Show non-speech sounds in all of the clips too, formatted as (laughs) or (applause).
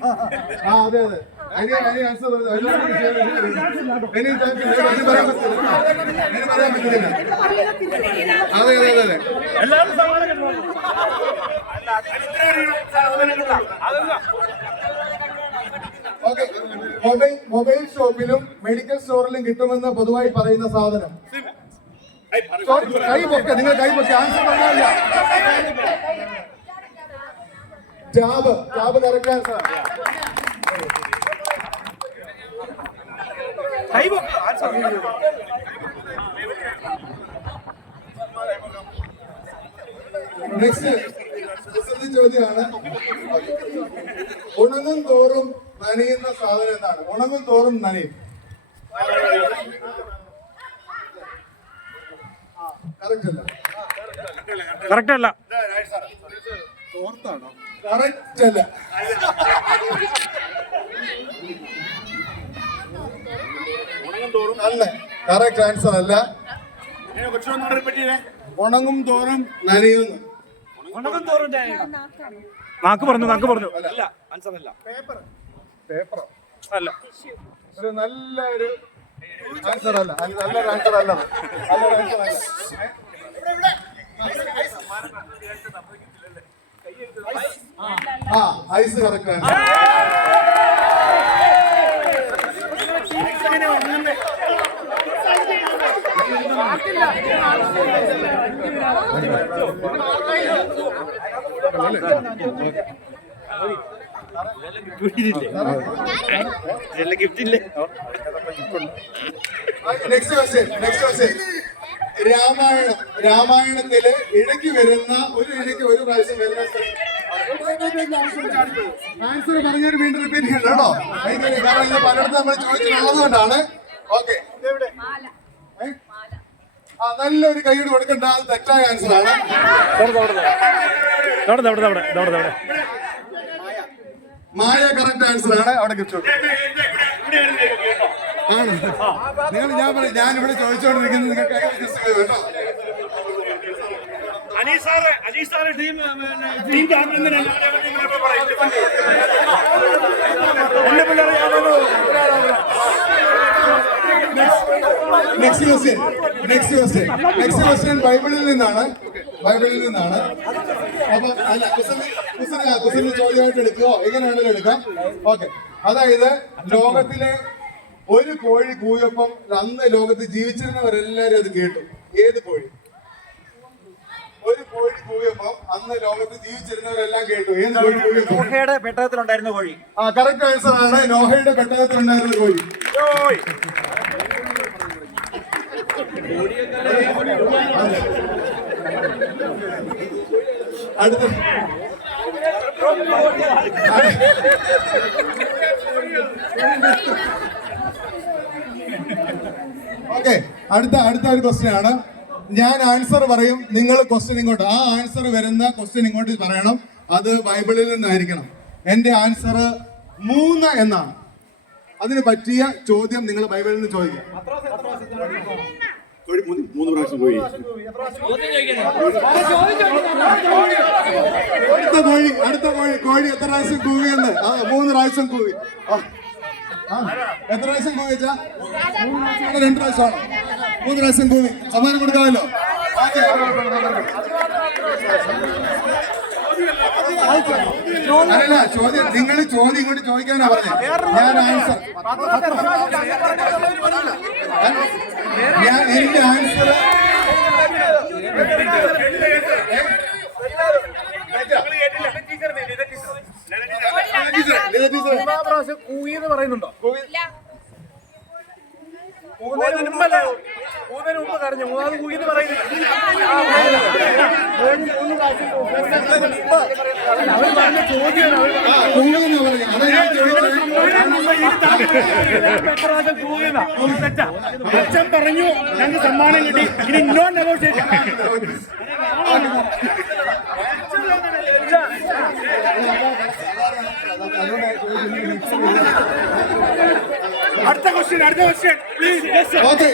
ആ അതെ അതെ ഇനി ഇനി ആൻസർ എല്ലാവർക്കും share ചെയ്ത് ഇനി chance ഇല്ല. ഇനി പറയാൻ പറ്റില്ല ഇനി പറയാൻ പറ്റില്ല അതെ അതെ എല്ലാവരും. ഓക്കെ മൊബൈൽ മൊബൈൽ ഷോപ്പിലും മെഡിക്കൽ സ്റ്റോറിലും കിട്ടുമെന്ന് പൊതുവായി പറയുന്ന സാധനം കൈ പൊക്കെ നിങ്ങൾ കൈ പൊക്കെ ആൻസർ പറഞ്ഞില്ല tab tab correct answer next ചോദ്യമാണ്. ഉണങ്ങും തോറും നനയുന്ന സാധനം എന്താണ്? ഉണങ്ങും തോറും നനയും. കറക്റ്റ് അല്ല. കറക്റ്റ് അല്ല. കറക്റ്റ് അല്ല. അല്ല. കറക്റ്റ് ആൻസർ അല്ല. ഉണങ്ങും തോറും നനയുന്നു. നാക്ക് പറഞ്ഞു നാക്ക് പറഞ്ഞു. പേപ്പറോ അല്ല. ഒരു നല്ല ഒരു ആൻസർ അല്ല. നല്ലൊരു ആൻസർ അല്ല. നല്ലൊരു ആൻസർ അല്ല ആ ഐസ് കറക്കാൻ. രാമായണം രാമായണത്തിൽ ഇടയ്ക്ക് വരുന്ന ഒരു ഇടയ്ക്ക് ഒരു പ്രാവശ്യം വരുന്ന ആൻസർ പറഞ്ഞൊരു വീണ്ടും റിപ്പീറ്റ് ചെയ്യണം കേട്ടോ. കാരണം ഇത് പലയിടത്തും നമ്മൾ ചോദിച്ചിട്ടുള്ളത് കൊണ്ടാണ് ഓക്കെ ആ നല്ലൊരു കൈയ്യോട് കൊടുക്കണ്ട. അത് തെറ്റായ ആൻസർ ആണ്. മായ കറക്റ്റ് ആൻസർ ആണ്. അവിടെ കിട്ടും. ആണ്. നിങ്ങൾ ഞാൻ പറയും ഞാൻ ഇവിടെ ചോദിച്ചോണ്ടിരിക്കുന്നത് നിങ്ങൾക്ക് കേട്ടോ? ബൈബിളിൽ നിന്നാണ് ബൈബിളിൽ നിന്നാണ് അപ്പൊ അല്ല കുസൃതി കുസൃതി ചോദ്യമായിട്ട് എടുക്കുകയോ എങ്ങനെയാണെങ്കിലും എടുക്കാം ഓക്കെ അതായത് ലോകത്തിലെ ഒരു കോഴി കൂയപ്പം അന്ന് ലോകത്ത് ജീവിച്ചിരുന്നവരെല്ലാരും അത് കേട്ടു ഏത് കോഴി ഒരു കോഴി കൂയപ്പം അന്ന് ലോകത്ത് ജീവിച്ചിരുന്നവരെല്ലാം കേട്ടു. ഏത് കോഴി നോഹയുടെ പെട്ടകത്തിലുണ്ടായിരുന്ന കോഴി. ആ കറക്റ്റ് ആൻസർ ആണ് നോഹയുടെ പെട്ടകത്തിലുണ്ടായിരുന്ന കോഴി. അടുത്ത. ഓക്കെ അടുത്ത അടുത്ത ഒരു ക്വസ്റ്റ്യൻ ആണ്. ഞാൻ ആൻസർ പറയും. നിങ്ങൾ ക്വസ്റ്റ്യൻ ഇങ്ങോട്ട്. ആ ആൻസർ വരുന്ന ക്വസ്റ്റ്യൻ ഇങ്ങോട്ട് പറയണം. അത് ബൈബിളിൽ നിന്നായിരിക്കണം. എന്റെ ആൻസർ മൂന്ന് എന്നാണ്. അതിന് പറ്റിയ ചോദ്യം നിങ്ങൾ ബൈബിളിൽ നിന്ന് ചോദിക്കുക. മൂന്ന് പ്രാവശ്യം പോയി. അടുത്ത കോഴി അടുത്ത കോഴി കോഴി എത്ര പ്രാവശ്യം കൂവിയെന്ന് ആ മൂന്ന് പ്രാവശ്യം കൂവി. ആ, എത്ര പ്രാവശ്യം കൂവിച്ചാ രണ്ട് പ്രാവശ്യമാണോ മൂന്ന് പ്രാവശ്യം കൂടി സമ്മാനം കൊടുക്കാമല്ലോ. അല്ലല്ല ചോദ്യം നിങ്ങൾ ചോദ്യം ഇങ്ങോട്ട് ചോദിക്കാനാ പറഞ്ഞത് ഞാൻ ആൻസർ ഞാൻ എന്റെ ആൻസർ പറയുന്നുണ്ടോ മൂന്നതിന് മുമ്പ് കരഞ്ഞു. മൂന്നാമത് കൂവിയെന്നാ തെറ്റാ അച്ഛൻ പറഞ്ഞു ഞങ്ങൾക്ക് സമ്മാനം കിട്ടി ഇനി നോ നെഗോഷിയേഷൻ അടുത്ത ക്വസ്റ്റ്യൻ അടുത്ത ക്വസ്റ്റ്യൻ പ്ലീസ് ഓക്കെ.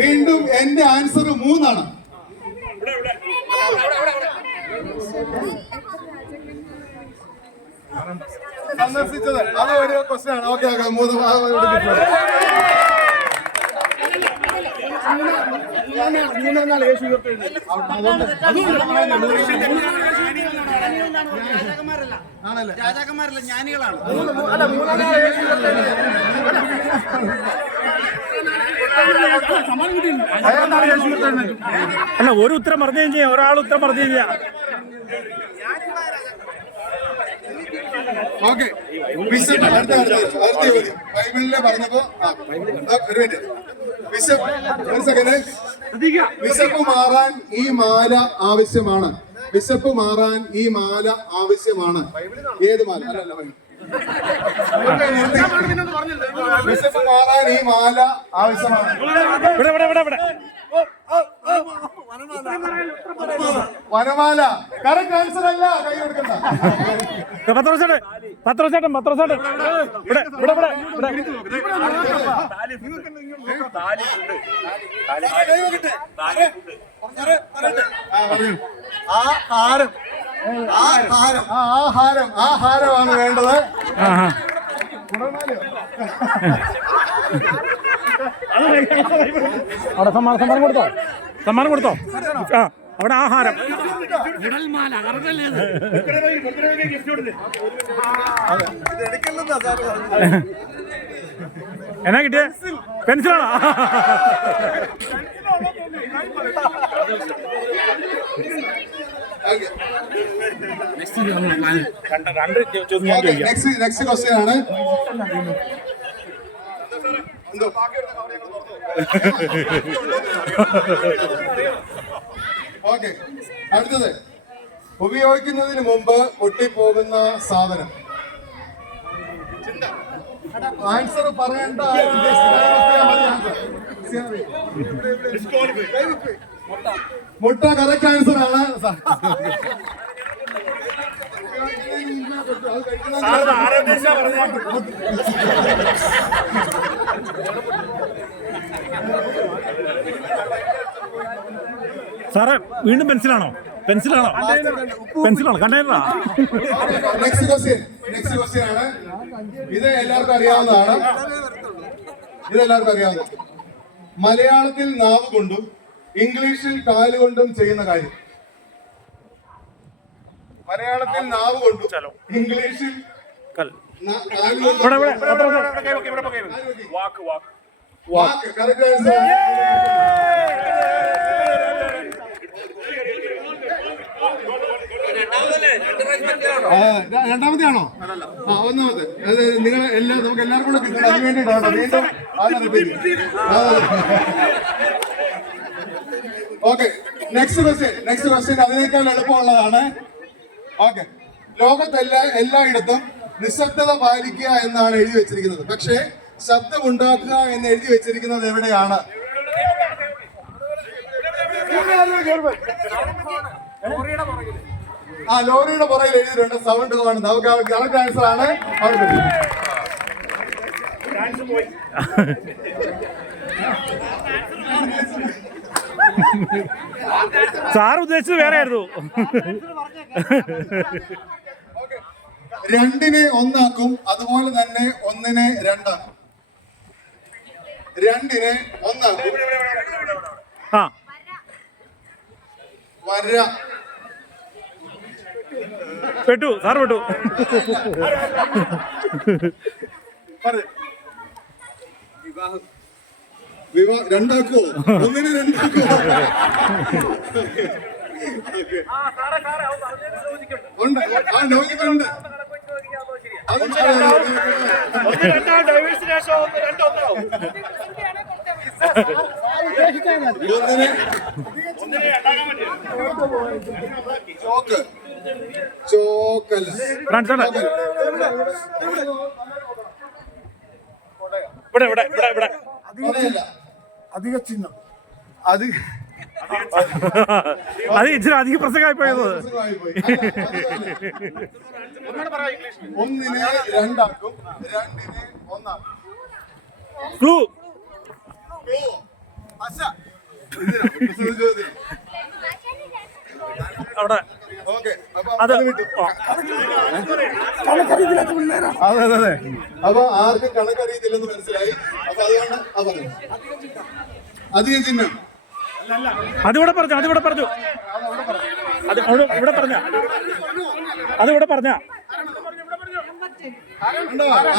വീണ്ടും എന്റെ ആൻസർ മൂന്നാണ് സന്ദർശിച്ചത് അത് ഒരു ക്വസ്റ്റ്യൻ ആണ് ഓക്കെ ഓക്കെ മൂന്ന്. ആണല്ലേ രാജാക്കന്മാരല്ല ജ്ഞാനികളാണ്. അല്ല ഒരു ഉത്തരം പറഞ്ഞു കഴിഞ്ഞാൽ ഒരാൾ ഉത്തരം പറഞ്ഞു ചെയ്യാം. ഓക്കെ. ബിഷപ്പ് ബൈബിളിലെ പറഞ്ഞപ്പോ ആ, ഒരു മിനിറ്റ് ബിഷപ്പ് ഒരു സെക്കൻഡ് ബിഷപ്പ് മാറാൻ ഈ മാല ആവശ്യമാണ്. ബിഷപ്പ് മാറാൻ ഈ മാല ആവശ്യമാണ്. ഏത് മാല? അല്ല, ബിഷപ്പ് മാറാൻ ഈ മാല ആവശ്യമാണ് വനമാല. കറക്റ്റ് ആൻസർ അല്ല കൈ കൊടുക്കണ്ട. പത്രോസേട്ടൻ പത്രോസേട്ടൻ പത്രോസേട്ടൻ ഇവിടെ ഇവിടെ ഇവിടെ ഇവിടെ. ആ, പറഞ്ഞോ. ആ ഹാരം ആ ഹാരം ആ ആ ഹാരം ആ. ഹാരമാണ് വേണ്ടത്. അവിടെ സമ്മാനം സമ്മാനം കൊടുത്തോ? സമ്മാനം കൊടുത്തോ? ആ അവിടെ ആഹാരം. എന്നാ കിട്ടിയ? പെൻസിലാണോ? നെക്സ്റ്റ് ക്വസ്റ്റ്യൻ ആണ്? ഓക്കെ. അടുത്തത് ഉപയോഗിക്കുന്നതിന് മുമ്പ് പൊട്ടിപ്പോകുന്ന സാധനം. ആൻസർ പറയേണ്ട. മുട്ട കറക്റ്റ് ആൻസർ ആണ്. സാറേ വീണ്ടും പെൻസിലാണോ? പെൻസിലാണോ? പെൻസിലാണോ? കണ്ടെയ്നറാ? നെക്സ്റ്റ് ക്വസ്റ്റ്യൻ നെക്സ്റ്റ് ക്വസ്റ്റ്യൻ ആണ്. ഇത് എല്ലാവർക്കും അറിയാവുന്നതാണ്. ഇത് എല്ലാവർക്കും അറിയാവുന്ന മലയാളത്തിൽ നാവ് കൊണ്ടും ഇംഗ്ലീഷിൽ കാലുകൊണ്ടും ചെയ്യുന്ന കാര്യം. മലയാളത്തിൽ നാവ് കൊണ്ടും ഇംഗ്ലീഷിൽ വാക്ക്? വാക്ക് വാക്ക്. ആ, ര- രണ്ടാമത്തെ ആണോ ആ ഒന്നാമത്തെ. അത് നിങ്ങൾ എല്ലാ നമുക്ക് എല്ലാവർക്കും കൂടെ കിട്ടണം. അതിന് വേണ്ടിയിട്ടാണ്. വീണ്ടും okay next question next question അതിനേക്കാൾ എളുപ്പമുള്ളതാണ്. ഓക്കെ ലോകത്തെല്ലാ എല്ലായിടത്തും നിശബ്ദത പാലിക്കുക എന്നാണ് എഴുതി വെച്ചിരിക്കുന്നത്. പക്ഷേ ശബ്ദം ഉണ്ടാക്കുക എന്ന് എഴുതി വെച്ചിരിക്കുന്നത് എവിടെയാണ്? ആ ലോറിയുടെ പുറകിൽ എഴുതിയിട്ടുണ്ട്. സൗണ്ട് ഹോൺ നമുക്ക് കറക്റ്റ് ആൻസർ ആണ്. അവർക്ക് കിട്ടും. (laughs) സാർ ഉദ്ദേശിച്ചത് വേറെ ആയിരുന്നു. രണ്ടിനെ ഒന്നാക്കും അതുപോലെ തന്നെ ഒന്നിനെ രണ്ടാക്കും. രണ്ടിനെ ഒന്നാക്കും. ആ. വര. പെട്ടു സാർ പെട്ടു. വിവാ രണ്ടാക്കുവോ? ഒന്നിന് രണ്ടാക്കുവോ? ഉണ്ട്. ആ ലോജിക് ഉണ്ട് അത് ഒന്നിനെ ചോക്ക്. ചോക്കല്ല ഇവിടെ ഇവിടെ ഇവിടെ ഇവിടെ. അധിക ചിഹ്നം. അത് അത് ഇച്ചിരി അധിക പ്രസംഗമായി പോയത്. ഒന്നിനെ രണ്ടാക്കും രണ്ടിനെ ഒന്നാക്കും. ക്ലൂ. ചോദ്യം. അവിടെ. അത് അത്. അതെ അപ്പൊ ആർക്കും കണക്കറിയത്തില്ലെന്ന് മനസ്സിലായി. അപ്പൊ അതുകൊണ്ട് അധികം ചിഹ്നം. അതിവിടെ പറഞ്ഞു അതിവിടെ പറഞ്ഞു. അത് ഇവിടെ പറഞ്ഞ. അതിവിടെ പറഞ്ഞ.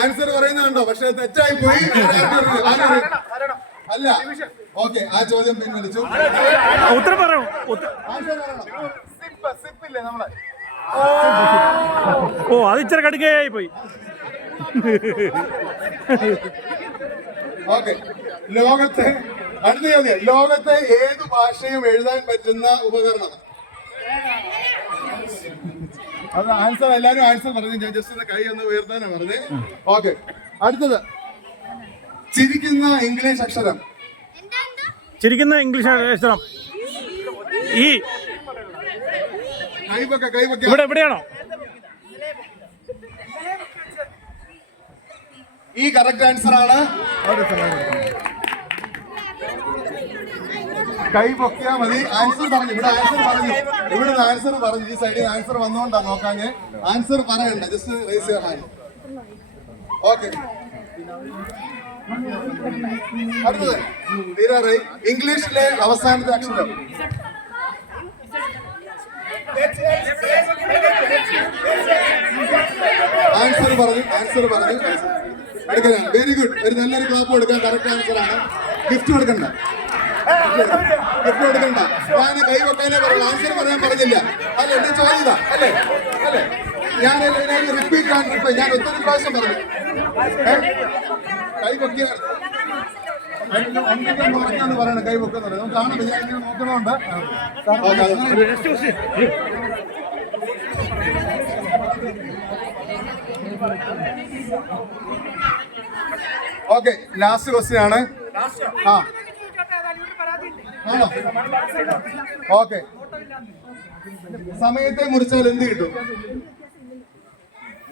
ആൻസർ പറയുന്നുണ്ടോ പക്ഷെ തെറ്റായി പോയി. അല്ല. ഓക്കെ ആ ചോദ്യം പിൻവലിച്ചു. ഉത്തരം നമ്മളെ? ഓ അത് ഇച്ചിരി കടുക്കയായി പോയി ഓക്കെ ലോകത്തെ അടുത്ത ചോദ്യം. ലോകത്തെ ഏത് ഭാഷയും എഴുതാൻ പറ്റുന്ന ഉപകരണം അത് ആൻസർ എല്ലാരും ആൻസർ പറഞ്ഞു. ഞാൻ ജസ്റ്റ് ഒന്ന് കൈ ഒന്ന് ഉയർത്താനാണ് പറഞ്ഞത്. ഓക്കെ അടുത്തത്. ചിരിക്കുന്ന ഇംഗ്ലീഷ് അക്ഷരം. ചിരിക്കുന്ന ഇംഗ്ലീഷ് അക്ഷരം ഈ ഇവിടെ എവിടെയാണോ? ഈ കറക്റ്റ് ആൻസർ ആണ്. കൈ പൊക്കിയാ മതി. ആൻസർ പറഞ്ഞു. ഇവിടെ ആൻസർ പറഞ്ഞു. ഇവിടെ ആൻസർ പറഞ്ഞു. ഈ സൈഡിൽ ആൻസർ വന്നുകൊണ്ടാ നോക്കാഞ്ഞ്. ആൻസർ പറയണ്ട. Just raise your hand okay അടുത്തത് തീരാറായി. ഇംഗ്ലീഷിലെ അവസാനത്തെ അക്ഷരം. ആൻസർ പറഞ്ഞു ആൻസർ പറഞ്ഞു. എടുക്കാം വെരി ഗുഡ് ഒരു നല്ലൊരു ക്ലാപ്പ് കൊടുക്കാൻ കറക്റ്റ് ആൻസർ ആണ്. ഗിഫ്റ്റ് കൊടുക്കണ്ട. ഗിഫ്റ്റ് കൊടുക്കണ്ട. ഞാൻ കൈ വെക്കാനേ പറഞ്ഞു ആൻസർ പറയാൻ പറഞ്ഞില്ല. അല്ല? എന്റെ ചോദ്യത. അല്ലേ? അല്ലേ? ഞാൻ റിപ്പീറ്റ് ആണ്. ഞാൻ ഒത്തിരി പ്രാവശ്യം പറഞ്ഞു. ഏ? കൈ പൊക്കിയ മുറക്കാന്ന് പറയണം കൈ പൊക്കുന്നത് നമുക്ക് കാണുന്നത് ഞാൻ ഇങ്ങനെ നോക്കണോണ്ട്. ഓക്കെ ഓക്കെ ലാസ്റ്റ് ക്വസ്റ്റ്യൻ ആണ്. ആ. ആണോ? ഓക്കെ. സമയത്തെ മുറിച്ചാൽ എന്ത് കിട്ടും ഇവിടെ ആരും കൊട്ടിയില്ലല്ലോ? ഇവിടെ ഇവിടെ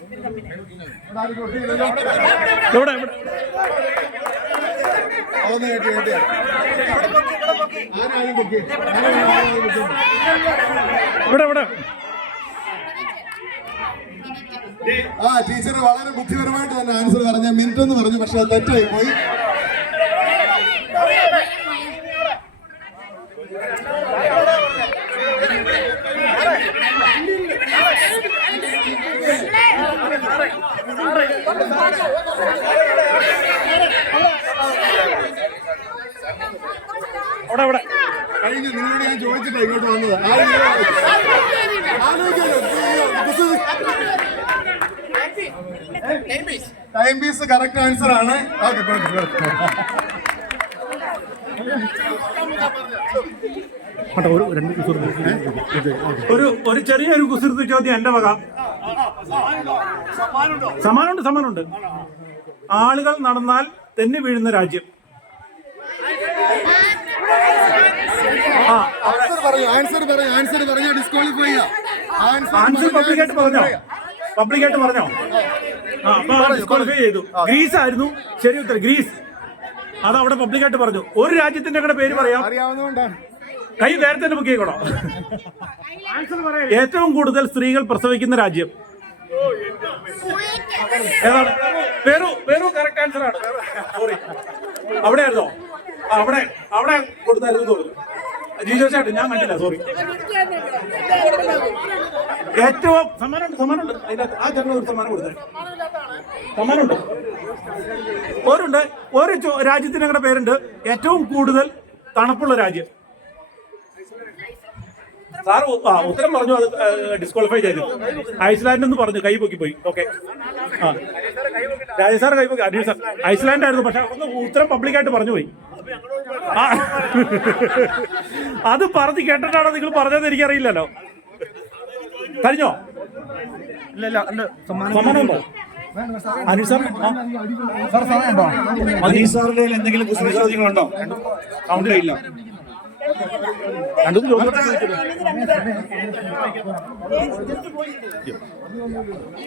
ഇവിടെ ഇവിടെ ആ ടീച്ചർ വളരെ ബുദ്ധിപരമായിട്ട് തന്നെ ആൻസർ പറഞ്ഞ മിനിറ്റ് എന്ന് പറഞ്ഞു പക്ഷെ അത് തെറ്റായി പോയി. അവിടെ അവിടെ. കഴിഞ്ഞു നിങ്ങളോട് ഞാൻ ചോദിച്ചിട്ട് ഇങ്ങോട്ട് വന്നത്. ടൈം പീസ് കറക്റ്റ് ആൻസർ ആണ്. ഓക്കെ ഒരു ഒരു ഒരു ചെറിയൊരു കുസൃതി ചോദ്യം എന്റെ വക. സമാനമുണ്ട് സമാനമുണ്ട്. ആളുകൾ നടന്നാൽ തെന്നി വീഴുന്ന രാജ്യം. ആ ആൻസർ പറയൂ ആൻസർ പറയൂ ആൻസർ പറഞ്ഞാൽ ഡിസ്ക്വാളിഫൈ ആൻസർ പബ്ലിക്കായിട്ട് പറഞ്ഞോ പബ്ലിക്കായിട്ട് പറഞ്ഞോ? ആ ഡിസ്ക്വാളിഫൈ ചെയ്തു. ഗ്രീസ് ആയിരുന്നു. ശരി ഉത്തരം. ഗ്രീസ് അത് അവിടെ പബ്ലിക്കായിട്ട് പറഞ്ഞു. ഒരു രാജ്യത്തിന്റെ കൂടെ പേര് പറയാം. കൈ നേരത്തെ തന്നെ ബുക്ക് ചെയ്യണോ ഏറ്റവും കൂടുതൽ സ്ത്രീകൾ പ്രസവിക്കുന്ന രാജ്യം. ഏതാണ്? പേരു പേരു കറക്റ്റ് ആൻസർ ആണ്. സോറി അവിടെ ആയിരുന്നോ അവിടെ അവിടെ കൊടുത്തായിരുന്നു തോന്നുന്നു. ജിജോ ചേട്ടൻ ഞാൻ കണ്ടില്ല സോറി ഏറ്റവും സമ്മാനമുണ്ട് സമ്മാനമുണ്ട്. അതിനകത്ത് ആ ചേട്ടൻ ഒരു സമ്മാനം കൊടുത്തേ. സമ്മാനമുണ്ട്. ഓരുണ്ട് ചോ- രാജ്യത്തിന് ഞങ്ങളുടെ പേരുണ്ട്. ഏറ്റവും കൂടുതൽ തണുപ്പുള്ള രാജ്യം. സാർ ആ ഉത്തരം പറഞ്ഞു അത് ഡിസ്ക്വാളിഫൈ ചെയ്തു. ഐസ്ലാൻഡ് എന്ന് പറഞ്ഞു കൈ പൊക്കി പോയി. ഓക്കെ ആ. രാജേഷ് സാർ കൈ പൊക്കി അഡീഷ് സാർ. ഐസ്ലാൻഡ് ആയിരുന്നു പക്ഷെ അവിടുന്ന് ഉത്തരം പബ്ലിക്കായിട്ട് പറഞ്ഞു പോയി. അത് പറഞ്ഞ് കേട്ടിട്ടാണോ നിങ്ങൾ പറഞ്ഞതെന്ന് എനിക്കറിയില്ലല്ലോ. കഴിഞ്ഞോ? ഇല്ല സമ്മാനം ഉണ്ട്? സമ്മാനമുണ്ടോ അനീഷ് സാറിന്റെ എന്തെങ്കിലും കുസൃതി ചോദ്യങ്ങളുണ്ടോ കൗണ്ട് ഇല്ല. രണ്ടും ചോദിച്ചു